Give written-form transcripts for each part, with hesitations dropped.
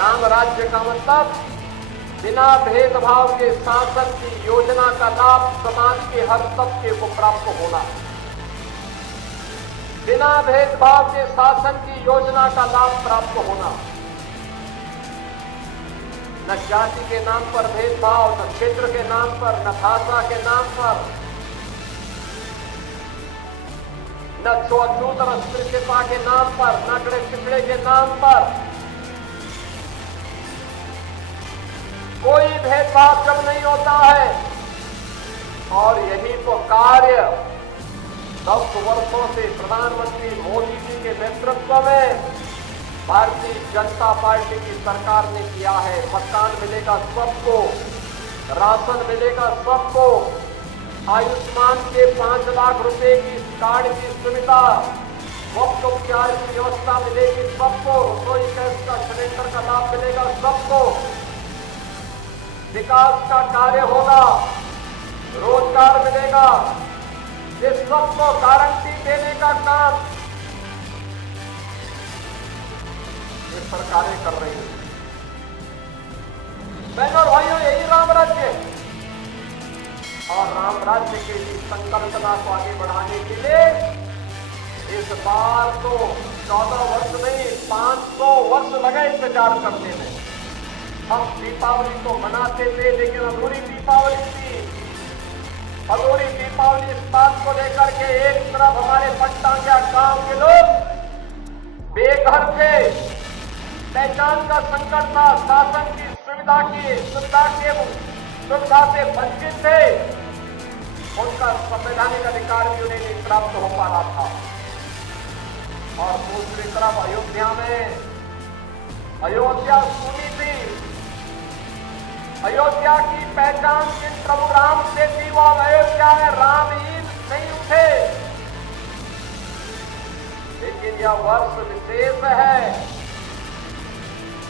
राम राज्य का मतलब बिना भेदभाव के शासन की योजना का लाभ समाज के हर तबके को प्राप्त होना। बिना भेदभाव के शासन की योजना का लाभ प्राप्त होना। न जाति के नाम पर भेदभाव, न क्षेत्र के नाम पर, न भाषा के नाम पर, न छूत और अस्पृश्यता के नाम पर, न अगड़े पिछड़े के नाम पर। कोई भेदभाव जब नहीं होता है। और यही तो कार्य 10 वर्षों से प्रधानमंत्री मोदी जी के नेतृत्व में भारतीय जनता पार्टी की सरकार ने किया है। मकान मिलेगा सबको, राशन मिलेगा सबको, आयुष्मान के 5 लाख रुपए की कार्ड की सुविधा, मुफ्त उपचार की व्यवस्था मिलेगी सबको, रसोई गैस का सिलेंडर का लाभ मिलेगा सबको, विकास का कार्य होगा, रोजगार मिलेगा। ये सबको गारंटी देने का काम ये सरकारें कर रही हैं। बहनों और भाइयों, यही राम राज्य है। और राम राज्य के इस संकल्पना को आगे बढ़ाने के लिए इस बार तो 14 वर्ष नहीं 500 वर्ष लगे इंतजार करने में। हम दीपावली तो मनाते थे, लेकिन अधूरी दीपावली थी। अधूरी दीपावली इस बात को लेकर के एक तरफ हमारे पट्टांगा गांव के लोग बेघर थे, पहचान का संकट था, शासन की सुविधा से वंचित थे, उनका संवैधानिक अधिकार भी उन्हें नहीं प्राप्त हो पा रहा था। और दूसरी तरफ अयोध्या सुनी थी। अयोध्या की पहचान जिन प्रभु राम से थी, वो अयोध्या में राम ही नहीं उठे। लेकिन यह वर्ष विशेष है,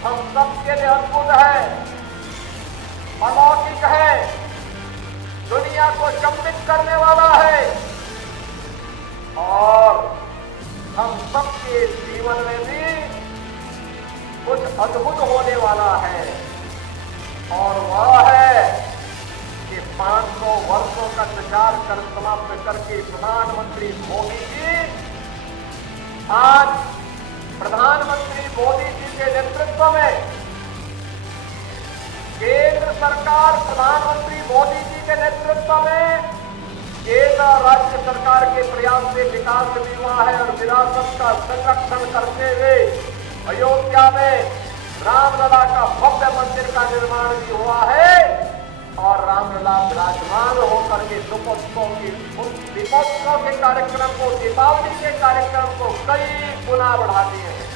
हम सबके लिए अद्भुत है, अलौकिक है, दुनिया को चंबित करने वाला है। और हम सबके जीवन में भी कुछ अद्भुत होने वाला है। और वह है कि 500 वर्षों का इंतजार कर समाप्त करके प्रधानमंत्री मोदी जी आज प्रधानमंत्री मोदी जी के नेतृत्व में केंद्र सरकार प्रधानमंत्री मोदी जी के नेतृत्व में केंद्र और राज्य सरकार के प्रयास से विकास भी हुआ है और विरासत का संरक्षण करते हुए अयोध्या में रामलला का भव्य मंदिर का निर्माण भी हुआ है। और रामलला विराजमान होकर के दीपोत्सव के कार्यक्रम को, दीपावली के कार्यक्रम को कई गुना बढ़ा दिए हैं।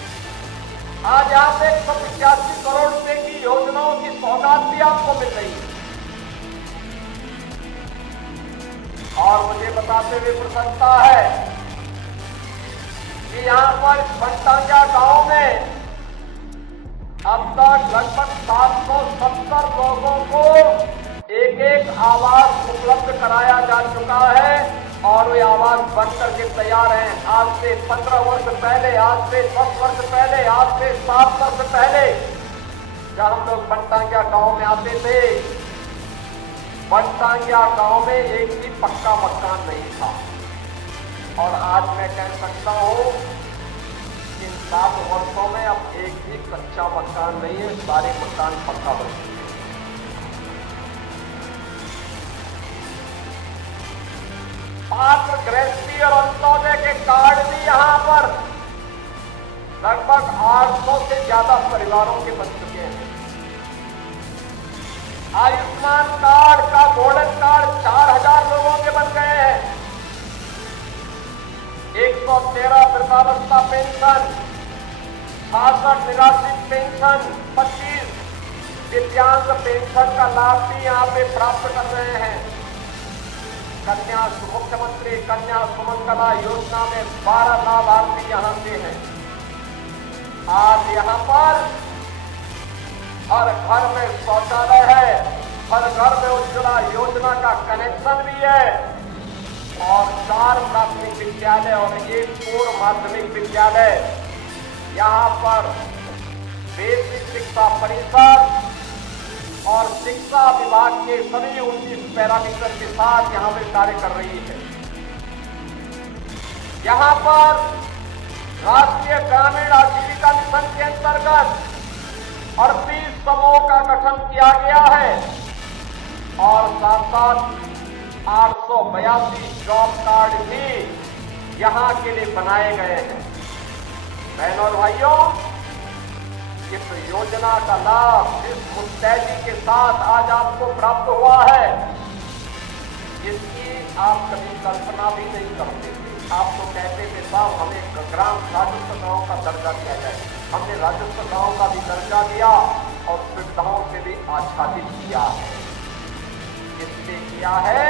आज यहाँ पे 185 करोड़ रुपए की योजनाओं की सौगात भी आपको मिल रही है। और मुझे बताते हुए प्रसन्नता है कि यहाँ पर पट्टांगा गांव में अब तक लगभग 770 लोगों को एक आवास उपलब्ध कराया जा चुका है। और वे आवास बनकर के तैयार हैं। आज से 15 वर्ष पहले, आज से 10 वर्ष पहले, आज से 7 वर्ष पहले जब हम लोग पट्टांगा गांव में आते थे, पट्टांगा गांव में एक भी पक्का मकान नहीं था। और आज मैं कह सकता हूं इन 7 वर्षों में अब एक भी कच्चा मकान नहीं है, सारे मकान पक्का बन चुके हैं। पात्र गृहस्थी और अंत्योदय के कार्ड भी यहां पर लगभग 800 से ज्यादा परिवारों के बन चुके हैं। आयुष्मान कार्ड का गोल्डन कार्ड 4000 लोगों के बन गए हैं। 113 वृद्धावस्था पेंशन, 66 निराश्रित पेंशन, 25 दिव्यांग पेंशन का लाभ भी यहाँ पे प्राप्त कर रहे हैं। कन्या मुख्यमंत्री कन्या सुमंगला योजना में 12 लाभार्थी यहाँ से हैं। आज यहाँ पर हर घर में शौचालय है, हर घर में उज्ज्वला योजना का कनेक्शन भी है और 4 प्राथमिक विद्यालय और 1 पूर्व माध्यमिक विद्यालय यहाँ पर बेसिक शिक्षा जिला परिषद और शिक्षा विभाग के सभी 19 पैरामीटर के साथ यहां पे कार्य कर रही है। यहां पर राष्ट्रीय ग्रामीण आजीविका मिशन के अंतर्गत 38 समूह का गठन किया गया है और साथ साथ 882 जॉब कार्ड भी यहां के लिए बनाए गए हैं। बहनों और भाइयों, इस योजना का लाभ जिस मुस्तैदी के साथ आज आपको प्राप्त हुआ है, इसकी आप कभी कल्पना भी नहीं करते थे। आप तो कहते थे साहब हमें ग्राम राजस्व गांव का दर्जा दिया जाए। हमने राजस्व गांव का भी दर्जा दिया और सुविधाओं से भी आच्छादित किया है। इसलिए किया है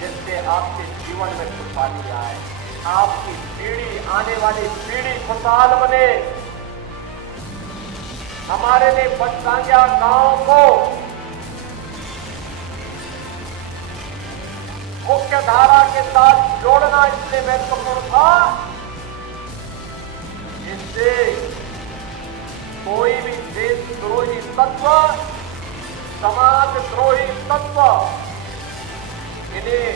जिससे आपके जीवन में खुशहाली आए, आपकी पीढ़ी, आने वाली पीढ़ी खुशहाल बने। हमारे लिए पंचांगिया गांव को मुख्य धारा के साथ जोड़ना इसलिए महत्वपूर्ण था, जिससे कोई भी देशद्रोही तत्व, समाजद्रोही तत्व इन्हें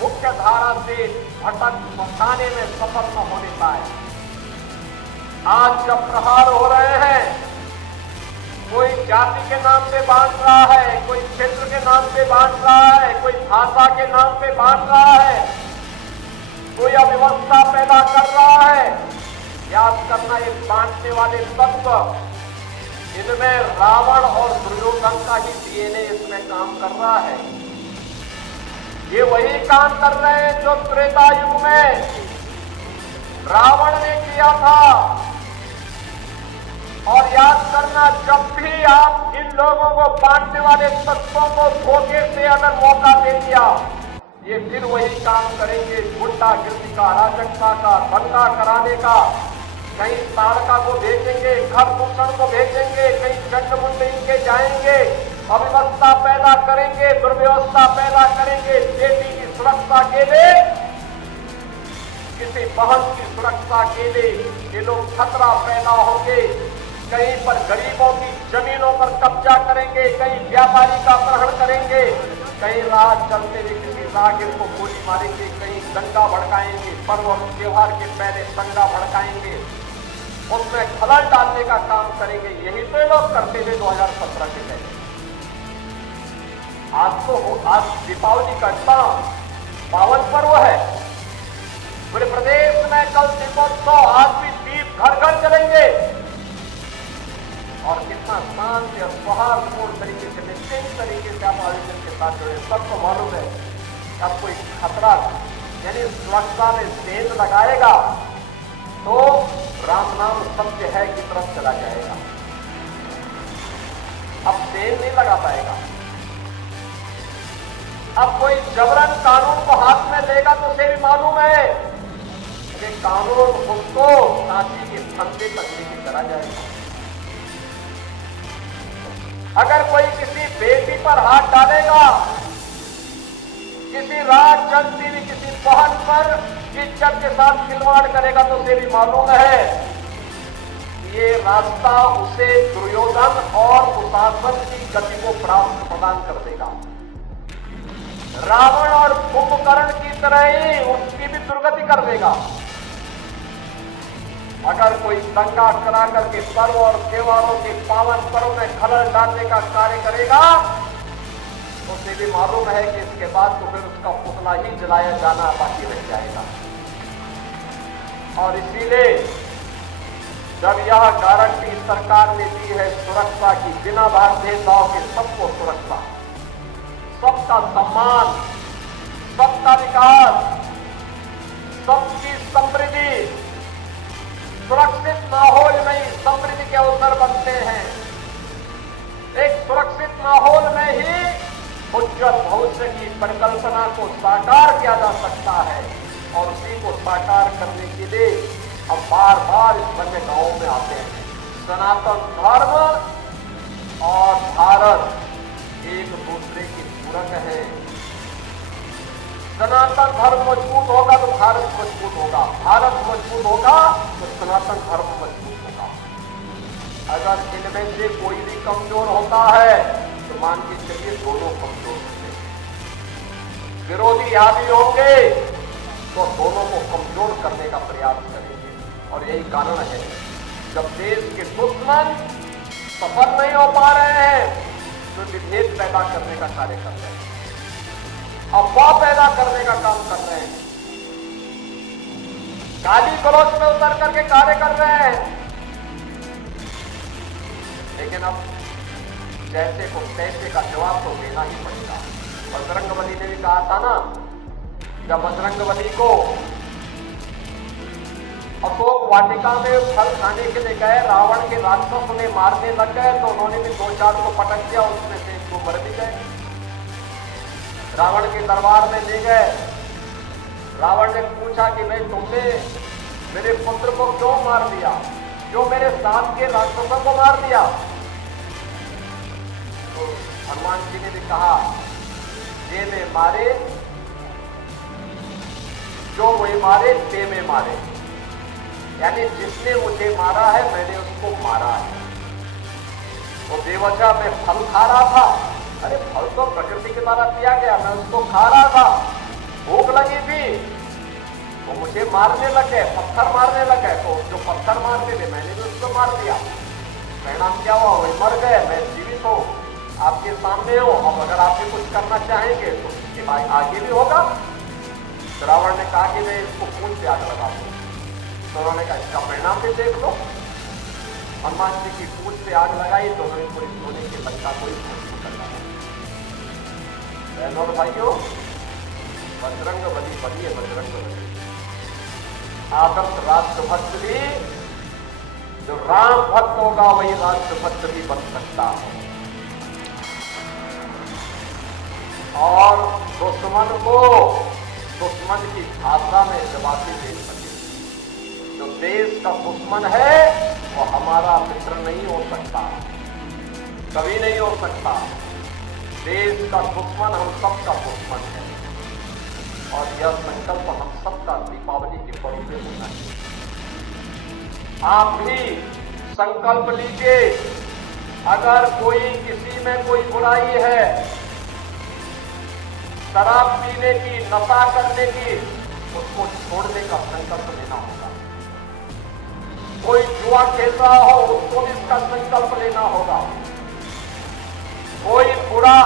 मुख्य धारा से भटक बचाने में सफल न होने पाए। आज जब प्रहार हो रहे हैं, कोई जाति के नाम पे बांट रहा है, कोई क्षेत्र के नाम पे बांट रहा है, कोई भाषा के नाम पे बांट रहा है, कोई अव्यवस्था पैदा कर रहा है। याद करना, ये बांटने वाले तत्व, इनमें रावण और दुर्योधन का ही डीएनए इसमें काम कर रहा है। ये वही काम कर रहे हैं जो त्रेता युग में रावण ने किया था। और याद करना, जब भी आप इन लोगों को बांटने वाले तत्वों को धोखे से अगर मौका दे दिया, ये फिर वही काम करेंगे, गुंडागिर्दी का, अराजकता का, दंगा कराने का। कहीं ताड़का को भेजेंगे, घर भूषण को भेजेंगे, कहीं चंडमुंडी के जाएंगे, अव्यवस्था पैदा करेंगे, दुर्व्यवस्था पैदा करेंगे। बेटी की सुरक्षा के लिए, किसी बहन की सुरक्षा के लिए ये लोग खतरा पैदा होंगे। कहीं पर गरीबों की जमीनों पर कब्जा करेंगे, कहीं व्यापारी का अपहरण करेंगे, कहीं रात चलते हुए किसी राहगीर को गोली मारेंगे, कहीं दंगा भड़काएंगे, पर्व और त्योहार के पहले दंगा भड़काएंगे, उसमें खलल डालने का काम करेंगे। यही तो ये लोग करते थे 2017 के पहले। आज दीपावली का इतना पावन पर्व है, पूरे प्रदेश में कल दीपोत्सव, आज भी दीप घर घर जलेंगे और कितना शांति और सौहार्दपूर्ण तरीके से, निश्चित तरीके से आप आयोजन के साथ जुड़े। सबको मालूम है अब कोई खतरा यानी सुरक्षा में सेंध लगाएगा तो राम नाम सत्य है की तरफ चला जाएगा। अब सेंध नहीं लगा पाएगा। अब कोई जबरन कानून को हाथ में लेगा तो उसे भी मालूम है कि कानून उसको फांसी के फंदे तक लेके चला जाएगा। अगर कोई किसी बेटी पर हाथ डालेगा, किसी रात चलती हुई किसी बहन पर इज्जत के साथ खिलवाड़ करेगा तो उसे भी मालूम है ये रास्ता उसे दुर्योधन और दुशासन की गति को प्राप्त प्रदान कर देगा। रावण और कुंभकर्ण की तरह ही उसकी भी दुर्गति कर देगा। अगर कोई दंगा करा करके पर्व और त्योहारों के पावन पर्व में खलल डालने का कार्य करेगा, उसे भी मालूम है कि इसके बाद तो फिर उसका पुतला ही जलाया जाना बाकी रह जाएगा। और इसीलिए जब यह गारंटी सरकार ने दी है सुरक्षा की, बिना भेदभाव के सबको सुरक्षा, सबका सम्मान, सबका विकास, सबकी समृद्धि, सुरक्षित माहौल में ही समृद्धि के अवसर बनते हैं। एक सुरक्षित माहौल में ही उज्जवल भविष्य की परिकल्पना को साकार किया जा सकता है। और उसी को साकार करने के लिए हम बार बार इस बड़े गांव में आते हैं। सनातन धर्म और भारत एक दूसरे की पूरक है। सनातन धर्म मजबूत होगा तो भारत मजबूत होगा, भारत मजबूत होगा तो सनातन धर्म मजबूत होगा। अगर इनमें से कोई भी कमजोर होता है तो मान के चलिए दोनों कमजोर होंगे, विरोधी हावी होंगे तो दोनों को कमजोर करने का प्रयास करेंगे। और यही कारण है जब देश के दुश्मन सफल नहीं हो पा रहे हैं तो विभेद पैदा करने का कार्य कर रहे हैं, अफवाह पैदा करने का काम कर रहे हैं, गाली गलौज में उतर करके कार्य कर रहे हैं। लेकिन अब जैसे को तैसे का जवाब तो देना ही पड़ेगा। बजरंगबली ने भी कहा था ना, जब बजरंगबली को अशोक वाटिका में फल खाने के लिए गए, रावण के राक्षस उन्हें मारने लग गए तो उन्होंने भी 2-4 को पटक दिया, उसमें से 1 मर भी गए। रावण के दरबार में ले गए, रावण ने पूछा कि भाई तुमने मेरे पुत्र को क्यों मार दिया, क्यों मेरे साथ के राक्षसों को मार दिया? तो हनुमान जी ने भी कहा, ये में मारे जो वही मारे ते में मारे, यानी जिसने मुझे मारा है मैंने उसको मारा है। वो बेवजह मैं फल खा रहा था, अरे फल तो प्रकृति के द्वारा दिया गया, मैं उसको खा रहा था, भूख लगी थी वो मुझे मारने लगे, पत्थर मारने लगे, तो जो पत्थर मारते थे मैंने भी उसको मार दिया। परिणाम क्या हुआ, वही मर गए, मैं जीवित हूं, आपके सामने हूं। अब अगर आप भी कुछ करना चाहेंगे तो इसके बाद आगे भी होगा। रावण ने कहा कि मैं इसको खून से आग लगा दूं, तो उन्होंने कहा इसका परिणाम भी देख लो। हनुमान जी की पूंछ पे आग लगाई तो उन्होंने पूरी सोने के लंका को कर डाला। बहनों और भाइयों, बजरंगबली बनिए बजरंगबली, आदर्श राष्ट्रभक्त भी, जो राम भक्त होगा वही राष्ट्रभक्त भी बन सकता है। और दुश्मन को दुश्मन की भाषा में जवाबी दे सके। जो देश का दुश्मन है वो हमारा मित्र नहीं हो सकता, कभी नहीं हो सकता। देश का दुश्मन हम सबका दुश्मन है और यह संकल्प हम सबका दीपावली के पर्व में होना चाहिए। आप भी संकल्प लीजिए, अगर कोई किसी में कोई बुराई है, शराब पीने की, नशा करने की, उसको छोड़ने का संकल्प लेना होगा। कोई जुआ खेल रहा हो उसको भी इसका संकल्प लेना होगा। कोई बुरा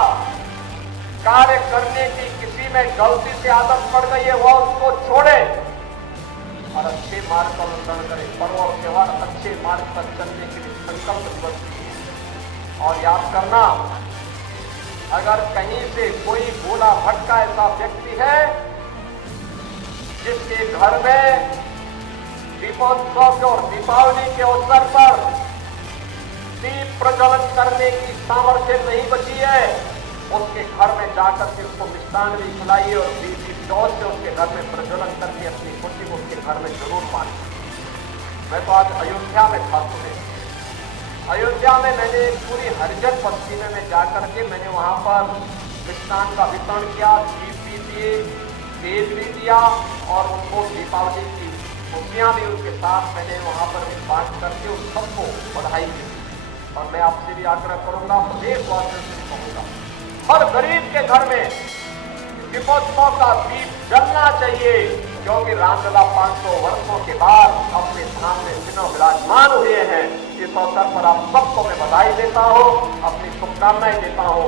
कार्य करने की किसी में गलती से आदत पड़ गई है वह उसको छोड़े और अच्छे मार्ग पर अनुसरण करे। पर्व और त्योहार अच्छे मार्ग पर चलने के लिए संकल्प दिवस कीजिए। और याद करना, अगर कहीं से कोई भोला भटका ऐसा व्यक्ति है जिसके घर में दीपोत्सव और दीपावली के अवसर पर दीप प्रज्वलन करने की सामर्थ्य नहीं बची है, उसके घर में जाकर के उसको मिष्ठान भी खिलाइए और दीप चौथ से उसके घर में प्रज्वलन करके अपनी खुशी को उसके घर में जरूर मानिए। मैं तो आज अयोध्या में था, सुने अयोध्या में मैंने एक पूरी हरिजन बस्ती में जाकर के मैंने वहां पर मिष्ठान का वितरण किया, दीप भी दिए, तेज भी दिया और उनको दीपावली की खुशियां भी उनके साथ मैंने वहां पर भी बांट करके उन सबको बधाई दी। और मैं आपसे भी आग्रह करूंगा, प्रदेशवासियों से भी कहूंगा, हर गरीब के घर में दीपोत्सव का दीप जलना चाहिए, क्योंकि रामलला 500 वर्षों के बाद अपने धाम में दिनों विराजमान हुए हैं। इस अवसर पर आप सबको मैं बधाई देता हूं, अपनी शुभकामनाएं देता हूं।